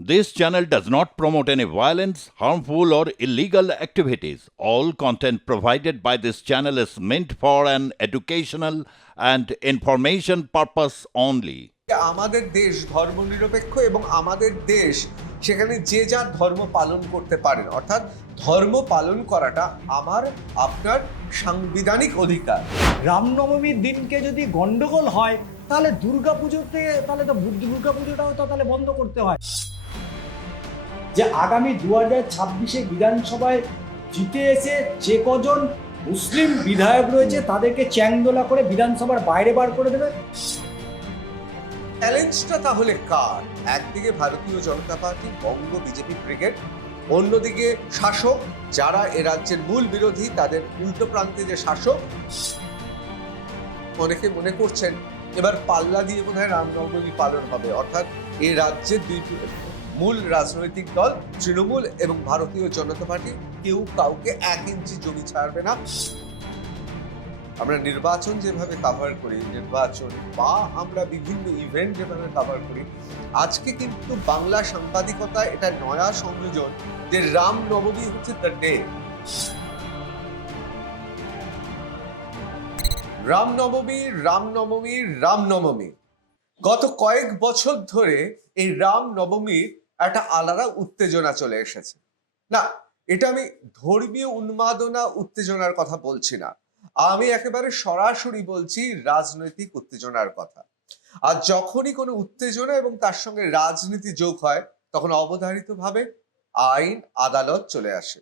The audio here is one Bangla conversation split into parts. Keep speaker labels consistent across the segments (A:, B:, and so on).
A: This channel does not promote any violence, harmful, or illegal activities. All content provided by this channel is meant for an educational and information purpose only.
B: আমাদের দেশ ধর্মনিরপেক্ষ এবং আমাদের দেশ সেখানে যে যার ধর্ম পালন করতে পারেন অর্থাৎ ধর্ম পালন করাটা আমার আপনার সাংবিধানিক অধিকার
C: রামনবমীর দিনকে যদি গন্ডগোল হয় তাহলে দুর্গা পুজোতে তাহলে তো বুদ্ধ দুর্গা পুজোটাও তো তাহলে বন্ধ করতে হয় যে আগামী দু হাজার ছাব্বিশে বিধানসভায় জিতে এসে যে কজন মুসলিম বিধায়ক রয়েছে তাদেরকে চ্যাংদোলা করে বিধানসভার বাইরে বার করে দেবে?
B: চ্যালেঞ্জটা তাহলে কার? একদিকে Bharatiya Janata Party, Banga BJP brigade অন্যদিকে শাসক, যারা এ রাজ্যের মূল বিরোধী, তাদের উল্টো প্রান্তে যে শাসক, অনেকে মনে করছেন, এবার পাল্লা দিয়ে বোধহয় রামনবমী পালন হবে। অর্থাৎ এই রাজ্যের দুই মূল রাজনৈতিক দল, তৃণমূল এবং ভারতীয় জনতা পার্টি, কেউ কাউকে এক ইঞ্চি জমি ছাড়বে না। আমরা নির্বাচন যেভাবে কাভার করি, নির্বাচন বা আমরা বিভিন্ন ইভেন্ট যেভাবে কাভার করি, আজকে কিন্তু বাংলা সাংবাদিকতা এটা নয়া সংযোজন যে রাম নবমী হচ্ছে দ্য ডে রামনবমী রামনবমী রামনবমী গত কয়েক বছর ধরে এই রাম নবমীর একটা আলাদা উত্তেজনা চলে এসেছে। না, এটা আমি ধর্মীয় উন্মাদনা উত্তেজনার কথা বলছি না। আমি একেবারে সরাসরি বলছি রাজনৈতিক উত্তেজনার কথা। আর যখনই কোনো উত্তেজনা এবং তার সঙ্গে রাজনীতি যোগ হয়, তখন অবধারিতভাবে আইন আদালত চলে আসে।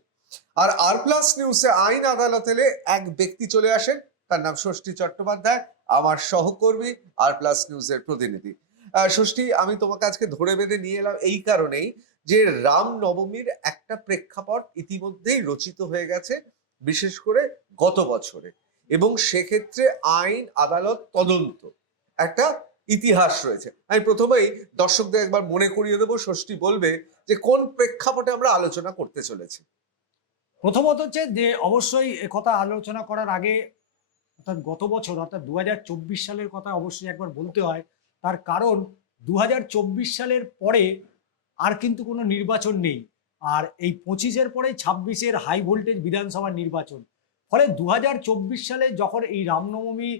B: আর আর প্লাস নিউজে আইন আদালত এলে এক ব্যক্তি চলে আসেন, তার নাম ষষ্ঠী চট্টোপাধ্যায়, আমার সহকর্মী আর প্লাস নিউজের প্রতিনিধি। ষষ্ঠী, আমি তোমাকে আজকে ধরে বেঁধে নিয়ে এলাম এই কারণেই যে রাম নবমীর একটা প্রেক্ষাপট ইতিমধ্যেই রচিত হয়ে গেছে, বিশেষ করে গত বছরে। এবং সেক্ষেত্রে আইন, আদালত, তদন্ত একটা ইতিহাস রয়েছে। আমি প্রথমেই দর্শকদের একবার মনে করিয়ে দেবো, ষষ্ঠী বলবে যে কোন প্রেক্ষাপটে আমরা আলোচনা করতে চলেছি।
C: প্রথমত হচ্ছে যে অবশ্যই কথা আলোচনা করার আগে অর্থাৎ গত বছর, অর্থাৎ দু হাজার চব্বিশ সালের কথা অবশ্যই একবার বলতে হয় তার কারণ দু হাজার চব্বিশ সালের পরে আর কিন্তু কোনো নির্বাচন নেই। আর এই পঁচিশের পরে ছাব্বিশের হাই ভোল্টেজ বিধানসভার নির্বাচন। ফলে দু হাজার চব্বিশ সালে যখন এই রামনবমী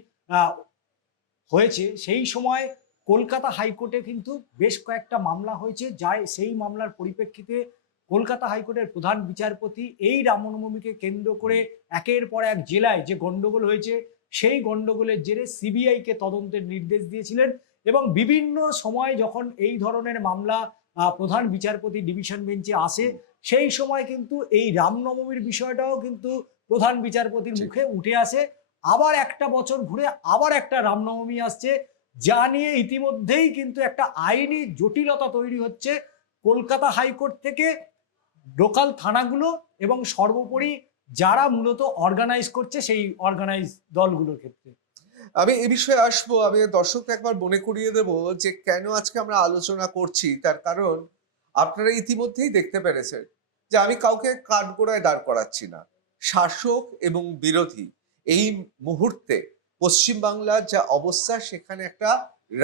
C: হয়েছে, সেই সময় কলকাতা হাইকোর্টে কিন্তু বেশ কয়েকটা মামলা হয়েছে যা সেই মামলার পরিপ্রেক্ষিতে কলকাতা হাইকোর্টের প্রধান বিচারপতি এই রামনবমীকে কেন্দ্র করে একের পর এক জেলায় যে গন্ডগোল হয়েছে, সেই গন্ডগোলের জেরে সিবিআইকে তদন্তের নির্দেশ দিয়েছিলেন। এবং বিভিন্ন সময় যখন এই ধরনের মামলা প্রধান বিচারপতি ডিভিশন বেঞ্চে আসে সেই সময় কিন্তু এই রামনবমীর বিষয়টাও কিন্তু প্রধান বিচারপতির মুখে উঠে আসে। আবার একটা বছর ঘুরে আবার একটা রামনবমী আসছে যা নিয়ে ইতিমধ্যেই কিন্তু একটা আইনি জটিলতা তৈরি হচ্ছে। কলকাতা হাইকোর্ট থেকে লোকাল থানাগুলো এবং সর্বোপরি যারা মূলত অর্গানাইজ করছে সেই অর্গানাইজ দলগুলোর ক্ষেত্রে।
B: আমি এ বিষয়ে আসব, আমি দর্শককে একবার মনে করিয়ে দেব যে কেন আজকে আমরা আলোচনা করছি, তার কারণ আপনারা ইতিমধ্যেই দেখতে পেরেছেন যে আমি কাউকে কাঠগোড়ায় দাঁড় করাচ্ছি না। শাসক এবং বিরোধী, এই মুহূর্তে পশ্চিমবাংলার যা অবস্থা, সেখানে একটা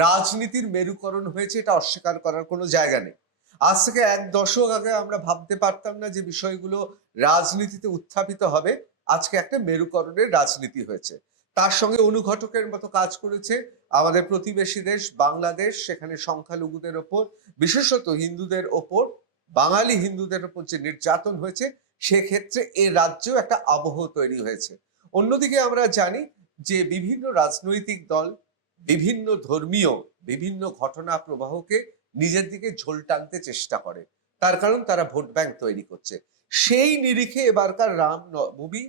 B: রাজনীতির মেরুকরণ হয়েছে, এটা অস্বীকার করার কোনো জায়গা নেই। আজ থেকে এক দশক আগে আমরা ভাবতে পারতাম না যে বিষয়গুলো রাজনীতিতে উত্থাপিত হবে, আজকে একটা মেরুকরণের রাজনীতি হয়েছে। তার সঙ্গে অনুঘটকের মতো কাজ করেছে আমাদের প্রতিবেশী দেশ বাংলাদেশ, সেখানে সংখ্যালঘুদের ওপর, বিশেষত হিন্দুদের ওপর, বাঙালি হিন্দুদের ওপর যে নির্যাতন হয়েছে, সেক্ষেত্রে এ রাজ্যেও একটা আবহ তৈরি হয়েছে। অন্যদিকে আমরা জানি যে বিভিন্ন রাজনৈতিক দল, বিভিন্ন ধর্মীয়, বিভিন্ন ঘটনা প্রবাহকে নিজের দিকে ঝোল টানতে চেষ্টা করে। তার কারণ তারা ভোট ব্যাংক তৈরি করছে। সেই নিরিখে এবারকার রাম নবমী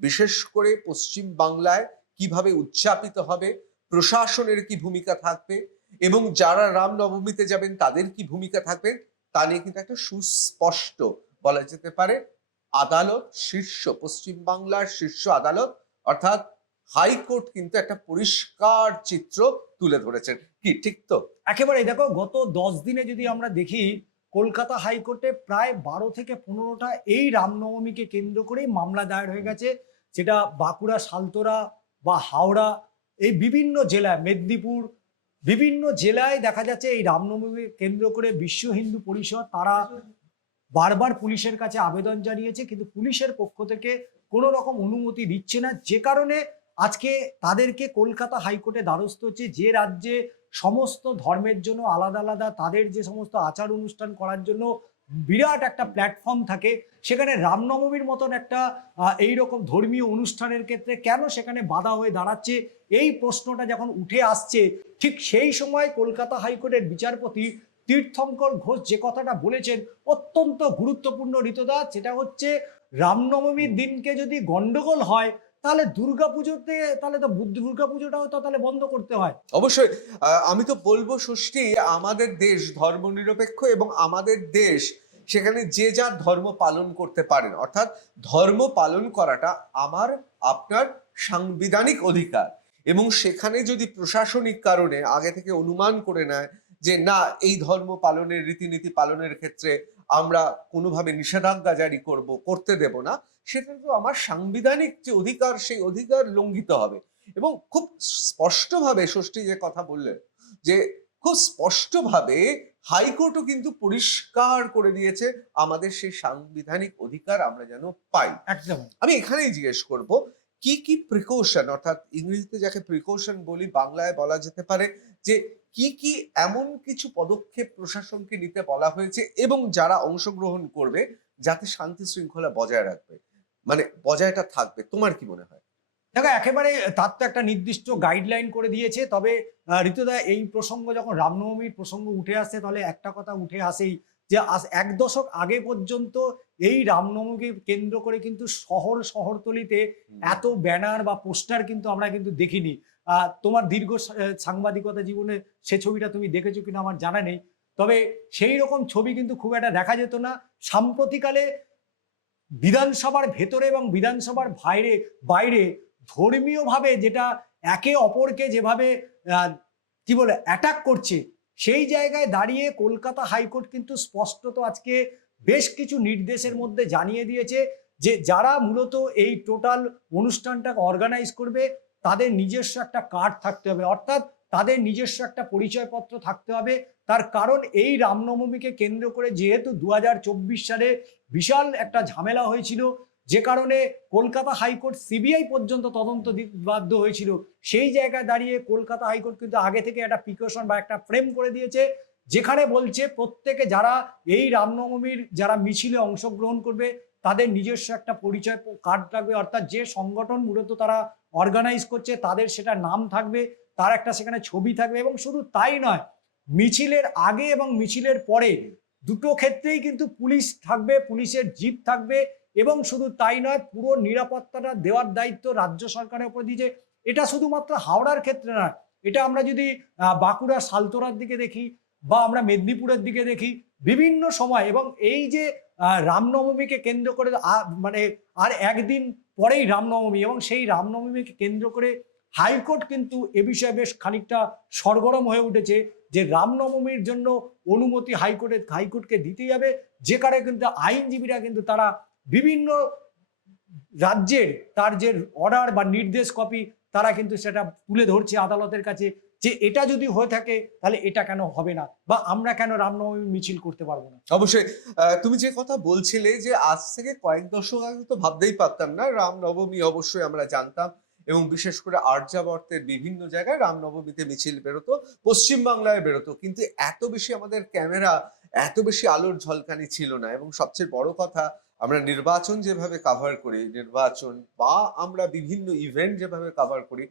B: বিশেষ করে পশ্চিম বাংলায় কীভাবে উদযাপিত হবে, প্রশাসনের কি ভূমিকা থাকবে এবং যারা রাম নবমীতে যাবেন তাদের কি ভূমিকা থাকবে, তা নিয়ে কিন্তু একটা সুস্পষ্ট বলা যেতে পারে। আদালত, শীর্ষ, পশ্চিম বাংলার শীর্ষ আদালত, অর্থাৎ হাইকোর্ট কিন্তু একটা পরিষ্কার চিত্র তুলে ধরেছেন। কি, ঠিক তো?
C: একেবারে দেখো, গত দশ দিনে যদি আমরা দেখি কলকাতা হাইকোর্টে প্রায় বারো থেকে পনেরোটা এই রামনবমীকে কেন্দ্র করেই মামলা দায়ের হয়ে গেছে, যেটা বাঁকুড়া সালতোরা বা হাওড়া, এই বিভিন্ন জেলায়, মেদিনীপুর, বিভিন্ন জেলায় দেখা যাচ্ছে এই রামনবমীকে কেন্দ্র করে বিশ্ব হিন্দু পরিষদ তারা বারবার পুলিশের কাছে আবেদন জানিয়েছে, কিন্তু পুলিশের পক্ষ থেকে কোনো রকম অনুমতি দিচ্ছে না। যে কারণে আজকে তাদেরকে কলকাতা হাইকোর্টে দ্বারস্থ হচ্ছে, যে রাজ্যে সমস্ত ধর্মের জন্য আলাদা আলাদা তাদের যে সমস্ত আচার অনুষ্ঠান করার জন্য বিরাট একটা প্ল্যাটফর্ম থাকে। সেখানে রামনবমীর মতন একটা আহ, এইরকম ধর্মীয় অনুষ্ঠানের ক্ষেত্রে কেন সেখানে বাধা হয়ে দাঁড়াচ্ছে? এই প্রশ্নটা যখন উঠে আসছে ঠিক সেই সময় কলকাতা হাইকোর্টের বিচারপতি তীর্থঙ্কর ঘোষ যে কথাটা বলেছেন অত্যন্ত গুরুত্বপূর্ণ ঋতদা সেটা হচ্ছে রামনবমীর দিনকে যদি গন্ডগোল হয় তাহলে দুর্গাপুজোতে তাহলে তো দুর্গাপুজোটাও তো তাহলে বন্ধ করতে হয়।
B: অবশ্যই। আমি তো বলব, ষষ্ঠী আমাদের দেশ ধর্মনিরপেক্ষ এবং আমাদের দেশ সেখানে যে যার ধর্ম পালন করতে পারেন। অর্থাৎ ধর্ম পালন করাটা আমার, আপনার সাংবিধানিক অধিকার। এবং সেখানে যদি প্রশাসনিক কারণে আগে থেকে অনুমান করে নেয় যে, না, এই ধর্ম পালনের, রীতিনীতি পালনের ক্ষেত্রে আমরা কোনোভাবে নিষেধাজ্ঞা জারি করব করতে দেব না সেটা তো আমার সাংবিধানিক যে অধিকার সেই অধিকার লঙ্ঘিত হবে। এবং খুব স্পষ্টভাবে ষষ্ঠী যে কথা বললেন যে খুব স্পষ্টভাবে হাইকোর্টও কিন্তু পরিষ্কার করে দিয়েছে আমাদের সেই সাংবিধানিক অধিকার আমরা যেন পাই।
C: একদম।
B: আমি এখানেই জিজ্ঞেস করব কি কি প্রিকশন অর্থাৎ ইংরেজিতে যাকে প্রিকশন বলি বাংলায় বলা যেতে পারে যে কি কি এমন কিছু পদক্ষেপ প্রশাসনকে নিতে বলা হয়েছে এবং যারা অংশগ্রহণ করবে যাতে শান্তি শৃঙ্খলা বজায় রাখবে? মানে বজায়টা থাকবে তোমার কি মনে হয়?
C: দেখো একেবারে তার তো একটা নির্দিষ্ট গাইডলাইন করে দিয়েছে তবে ঋতুদা এই প্রসঙ্গ যখন রামনবমীর প্রসঙ্গ উঠে আসে তাহলে একটা কথা উঠে আসেই যে এক দশক আগে পর্যন্ত এই রামনবমীকে কেন্দ্র করে কিন্তু শহর শহরতলিতে এত ব্যানার বা পোস্টার কিন্তু আমরা কিন্তু দেখিনি। তোমার দীর্ঘ সাংবাদিকতা জীবনে সে ছবিটা তুমি দেখেছ কিনা আমার জানা নেই। তবে সেই রকম ছবি কিন্তু খুব একটা দেখা যেত না। সাম্প্রতিকালে বিধানসভার ভেতরে এবং বিধানসভার বাইরে বাইরে ধর্মীয়ভাবে যেটা একে অপরকে যেভাবে কি বলে অ্যাটাক করছে, সেই জায়গায় দাঁড়িয়ে কলকাতা হাইকোর্ট কিন্তু স্পষ্টত আজকে বেশ কিছু নির্দেশের মধ্যে জানিয়ে দিয়েছে যে যারা মূলত এই টোটাল অনুষ্ঠানটাকে অর্গানাইজ করবে তাদের নিজস্ব একটা কার্ড থাকতে হবে। অর্থাৎ তাদের নিজস্ব একটা পরিচয়পত্র থাকতে হবে। তার কারণ এই রামনবমীকে কেন্দ্র করে যেহেতু দু সালে বিশাল একটা ঝামেলা হয়েছিল, যে কারণে কলকাতা হাইকোর্ট সিবিআই পর্যন্ত তদন্ত বাধ্য হয়েছিল। সেই জায়গায় দাঁড়িয়ে কলকাতা হাইকোর্ট কিন্তু আগে থেকে একটা প্রিকশন বা একটা ফ্রেম করে দিয়েছে, যেখানে বলছে প্রত্যেকে যারা এই রামনবমীর যারা মিছিলে অংশগ্রহণ করবে, তাদের নিজস্ব একটা পরিচয় কার্ড লাগবে অর্থাৎ যে সংগঠন মূলত তারা অর্গানাইজ করছে, তাদের সেটা নাম থাকবে, তার একটা সেখানে ছবি থাকবে এবং শুধু তাই নয়, মিছিলের আগে এবং মিছিলের পরে দুটো ক্ষেত্রেই কিন্তু পুলিশ থাকবে, পুলিশের জিপ থাকবে এবং শুধু তাই নয়, পুরো নিরাপত্তাটা দেওয়ার দায়িত্ব রাজ্য সরকারের উপর দিয়েছে এটা শুধুমাত্র হাওড়ার ক্ষেত্রে নয়, এটা আমরা যদি বাঁকুড়া সালতোরার দিকে দেখি বা আমরা মেদিনীপুরের দিকে দেখি বিভিন্ন সময় এবং এই যে রামনবমীকে কেন্দ্র করে মানে আর একদিন পরেই রামনবমী এবং সেই রামনবমীকে কেন্দ্র করে হাইকোর্ট কিন্তু এ বিষয়ে বেশ খানিকটা সরগরম হয়ে উঠেছে যে রামনবমীর জন্য অনুমতি হাইকোর্টে, হাইকোর্টকে দিতেই যাবে। যে কারণে কিন্তু আইনজীবীরা কিন্তু তারা বিভিন্ন রাজ্যের তার যে অর্ডার বা নির্দেশ কপি তারা কিন্তু সেটা তুলে ধরছে আদালতের কাছে। যে এটা যদি হয়ে থাকে, তাহলে এটা কেন হবে না? বা আমরা কেন রামনবমী মিছিল করতে পারব না?
B: অবশ্যই। তুমি যে কথা বলছিলে যে আজ থেকে কয়েক দশক আগে তো ভাবতেই পারতাম না রামনবমী অবশ্যই আমরা জানতাম এবং বিশেষ করে আর্যাবর্তের বিভিন্ন জায়গায় রামনবমীতে মিছিল বেরোতো পশ্চিমবাংলায় বেরোতো। কিন্তু এত বেশি আমাদের ক্যামেরা, এত বেশি আলোর ঝলকানি ছিল না এবং সবচেয়ে বড় কথা, আমরা নির্বাচন যেভাবে কাভার করি, নির্বাচন বা আমরা বিভিন্ন ইভেন্ট যেভাবে কাভার করি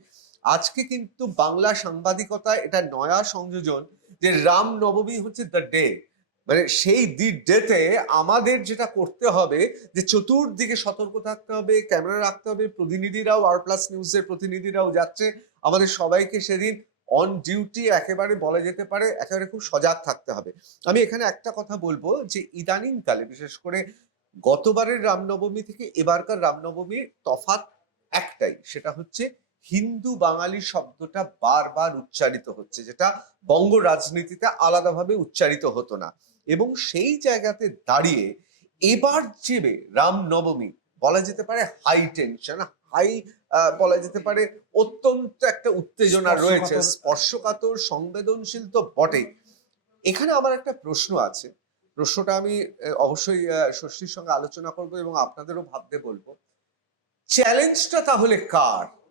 B: আজকে কিন্তু বাংলা সাংবাদিকতা এটা নয়া সংযোজন যে রাম নবমী হচ্ছে দ্য ডে মানে সেই দি ডেতে আমাদের যেটা করতে হবে যে চতুর্দিকে সতর্ক থাকতে হবে, ক্যামেরা রাখতে হবে, প্রতিনিধিরাও আর প্লাস নিউজের প্রতিনিধিরাও যাচ্ছে। আমাদের সবাইকে সেদিন অন ডিউটি একেবারে বলা যেতে পারে, একেবারে খুব সজাগ থাকতে হবে। আমি এখানে একটা কথা বলব যে ইদানিং কালে বিশেষ করে গতবারের রামনবমী থেকে এবারকার রামনবমীর তফাৎ একটাই, সেটা হচ্ছে হিন্দু বাঙালি শব্দটা বারবার উচ্চারিত হচ্ছে যেটা বঙ্গ রাজনীতিতে আলাদাভাবে উচ্চারিত হতো না। এবং সেই জায়গাতে দাঁড়িয়ে এবার যে রামনবমী বলা যেতে পারে হাই টেনশন হাই বলা যেতে পারে অত্যন্ত একটা উত্তেজনা রয়েছে
C: স্পর্শকাতর।
B: সংবেদনশীল তো বটেই। এখানে আমার একটা প্রশ্ন আছে। প্রশ্নটা আমি অবশ্যই ষষ্ঠীর সঙ্গে আলোচনা করব এবং আপনাদেরও ভাবতে বলব। চ্যালেঞ্জটা তাহলে কার?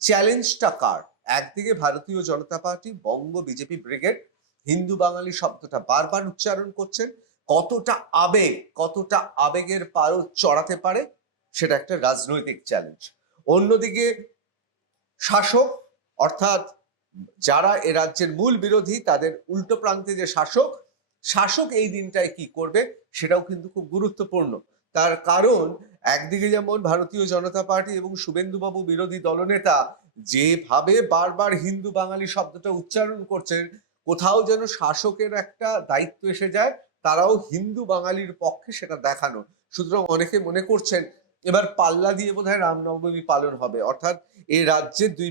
B: চ্যালেঞ্জটা কার? একদিকে Bharatiya Janata Party, Banga BJP brigade, Hindu Bangali শব্দটা বারবার উচ্চারণ করছেন। কতটা আবেগ, কতটা আবেগের পারও চড়াতে পারে, সেটা একটা রাজনৈতিক চ্যালেঞ্জ। অন্যদিকে শাসক, অর্থাৎ যারা এ রাজ্যের মূল বিরোধী, তাদের উল্টো প্রান্তে যে শাসক শাসক এই দিনটায় কি করবে, সেটাও কিন্তু খুব গুরুত্বপূর্ণ। তার কারণ একদিকে যেমন ভারতীয় জনতা পার্টি এবং শুভেন্দুবাবু বিরোধী দলনেতা যেভাবে বারবার হিন্দু বাঙালি শব্দটা উচ্চারণ করছেন, কোথাও যেন শাসকের একটা দায়িত্ব এসে যায়, তারাও হিন্দু বাঙালির পক্ষে সেটা দেখানো। সুতরাং অনেকে মনে করছেন, এবার পাল্লা দিয়ে বোধহয় রামনবমী পালন হবে। অর্থাৎ এই রাজ্যের দুই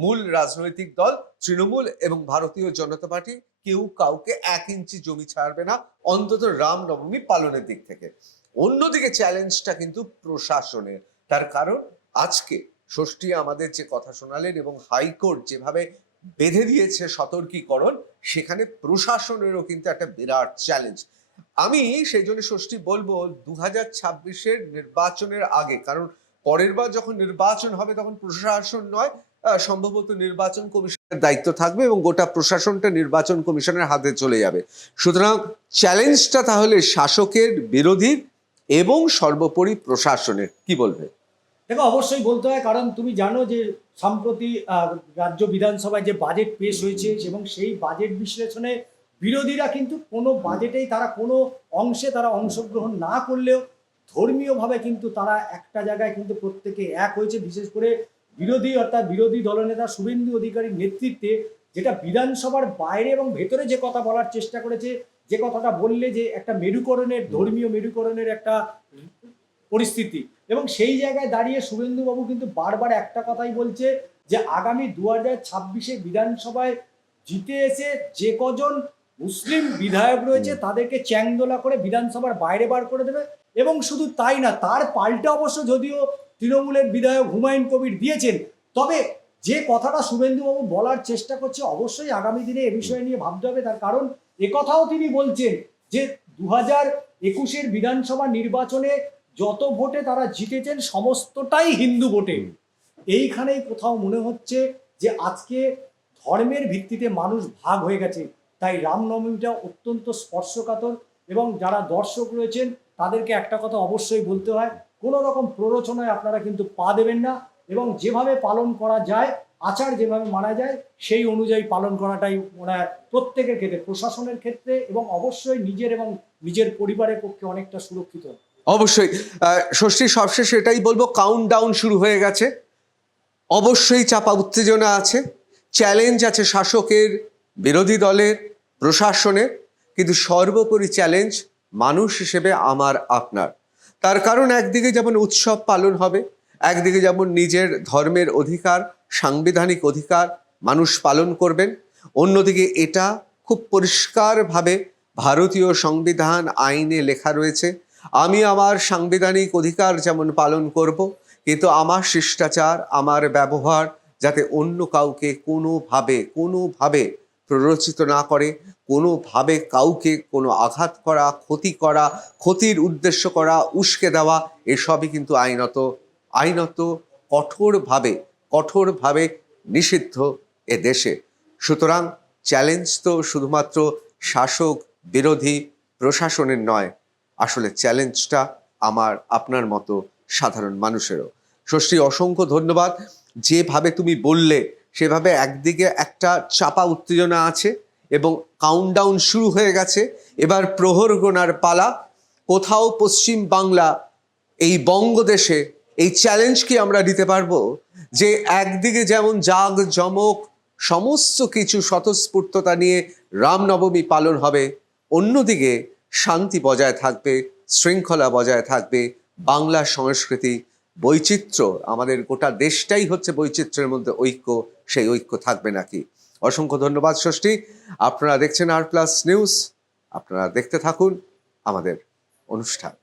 B: মূল রাজনৈতিক দল তৃণমূল এবং ভারতীয় জনতা পার্টি, কেউ কাউকে এক ইঞ্চি জমি ছাড়বে না, অন্তত রামনবমী পালনের দিক থেকে। অন্যদিকে চ্যালেঞ্জটা কিন্তু প্রশাসনের। তার কারণ, আজকে ষষ্ঠী আমাদের যে কথা শোনালেন এবং হাইকোর্ট যেভাবে বেঁধে দিয়েছে সতর্কীকরণ, সেখানে প্রশাসনেরও কিন্তু একটা বিরাট চ্যালেঞ্জ আমি সেই জন্য ষষ্ঠী বলব দু হাজার ছাব্বিশের নির্বাচনের আগে, কারণ পরের বার যখন নির্বাচন হবে তখন প্রশাসন নয় সম্ভবত নির্বাচন কমিশনের দায়িত্ব থাকবে এবং গোটা প্রশাসনটা নির্বাচন কমিশনের হাতে চলে যাবে। সুতরাং চ্যালেঞ্জটা তাহলে শাসকের বিরোধীর এবং সর্বোপরি প্রশাসনের, কি বলবে?
C: দেখো, অবশ্যই বলতে হয়, কারণ তুমি জানো যে সম্প্রতি রাজ্য বিধানসভায় যে বাজেট পেশ হয়েছে এবং সেই বাজেট বিশ্লেষণে বিরোধীরা কিন্তু কোনো বাজেটেই তারা কোনো অংশে তারা অংশগ্রহণ না করলেও ধর্মীয়ভাবে কিন্তু তারা একটা জায়গায় কিন্তু প্রত্যেকে এক হয়েছে। বিশেষ করে বিরোধী, অর্থাৎ বিরোধী দলনেতা শুভেন্দু অধিকারীর নেতৃত্বে যেটা বিধানসভার বাইরে এবং ভেতরে যে কথা বলার চেষ্টা করেছে যে কথাটা বললে যে একটা মেরুকরণের ধর্মীয় মেরুকরণের একটা পরিস্থিতি। এবং সেই জায়গায় দাঁড়িয়ে শুভেন্দুবাবু কিন্তু বারবার একটা কথাই বলছে যে আগামী দু হাজার ছাব্বিশে বিধানসভায় জিতে এসে যে কজন মুসলিম বিধায়ক রয়েছে তাদেরকে চ্যাংদোলা করে বিধানসভার বাইরে বার করে দেবে। এবং শুধু তাই না তার পাল্টা অবশ্য যদিও তৃণমূলের বিধায়ক হুমায়ুন কবির দিয়েছেন তবে যে কথাটা শুভেন্দুবাবু বলার চেষ্টা করছে অবশ্যই আগামী দিনে এ বিষয় নিয়ে ভাবতে হবে। তার কারণ একথাও তিনি বলছেন যে দু হাজার একুশের বিধানসভা নির্বাচনে যত ভোটে তারা জিতেছেন সমস্তটাই হিন্দু ভোটে। এইখানেই কোথাও মনে হচ্ছে যে আজকে ধর্মের ভিত্তিতে মানুষ ভাগ হয়ে গেছে। তাই রামনবমীটা অত্যন্ত স্পর্শকাতর এবং যারা দর্শক রয়েছেন, তাদেরকে একটা কথা অবশ্যই বলতে হয়, কোনো রকম প্ররোচনায় আপনারা কিন্তু পা দেবেন না এবং যেভাবে পালন করা যায় আচার যেভাবে মানা যায়, সেই অনুযায়ী পালন করাটাই হয় প্রত্যেকের ক্ষেত্রে, প্রশাসনের ক্ষেত্রে এবং অবশ্যই নিজের এবং নিজের পরিবারের পক্ষে অনেকটা সুরক্ষিত।
B: অবশ্যই। ষষ্ঠী সবশেষ এটাই বলব কাউন্ট ডাউন শুরু হয়ে গেছে। অবশ্যই চাপা উত্তেজনা আছে চ্যালেঞ্জ আছে শাসকের, বিরোধী দলের, প্রশাসনের, কিন্তু সর্বোপরি চ্যালেঞ্জ মানুষ হিসেবে আমার, আপনার। তার কারণ একদিকে যেমন উৎসব পালন হবে, একদিকে যেমন নিজের ধর্মের অধিকার সাংবিধানিক অধিকার মানুষ পালন করবেন। অন্যদিকে এটা খুব পরিষ্কারভাবে ভারতীয় সংবিধান আইনে লেখা রয়েছে, আমি আমার সাংবিধানিক অধিকার যেমন পালন করব, কিন্তু আমার শিষ্টাচার, আমার ব্যবহার যাতে অন্য কাউকে কোনোভাবে কোনোভাবে প্ররোচিত না করে, কোনোভাবে কাউকে কোনো আঘাত করা, ক্ষতি করা, ক্ষতির উদ্দেশ্য করা, উস্কে দেওয়া, এসবই কিন্তু আইনত আইনত কঠোরভাবে কঠোরভাবে নিষিদ্ধ এ দেশে। সুতরাং চ্যালেঞ্জ তো শুধুমাত্র শাসক বিরোধী প্রশাসনের নয়, আসলে চ্যালেঞ্জটা আমার, আপনার মতো সাধারণ মানুষেরও। ষষ্ঠী, অসংখ্য ধন্যবাদ। যেভাবে তুমি বললে, সেভাবে একদিকে একটা চাপা উত্তেজনা আছে এবং কাউন্টডাউন শুরু হয়ে গেছে। এবার প্রহর গোনার পালা। কোথাও পশ্চিম বাংলা এই বঙ্গদেশে এই চ্যালেঞ্জ কি আমরা দিতে পারব? যে একদিকে যেমন জাগ জমক সমস্ত কিছু স্বতঃস্ফূর্ততা নিয়ে রামনবমী পালন হবে, অন্যদিকে শান্তি বজায় থাকবে, শৃঙ্খলা বজায় থাকবে, বাংলা সংস্কৃতি বৈচিত্র্য, আমাদের গোটা দেশটাই হচ্ছে বৈচিত্র্যের মধ্যে ঐক্য, সেই ঐক্য থাকবে নাকি? অসংখ্য ধন্যবাদ ষষ্ঠী। আপনারা দেখছেন আর প্লাস নিউজ আপনারা দেখতে থাকুন আমাদের অনুষ্ঠান।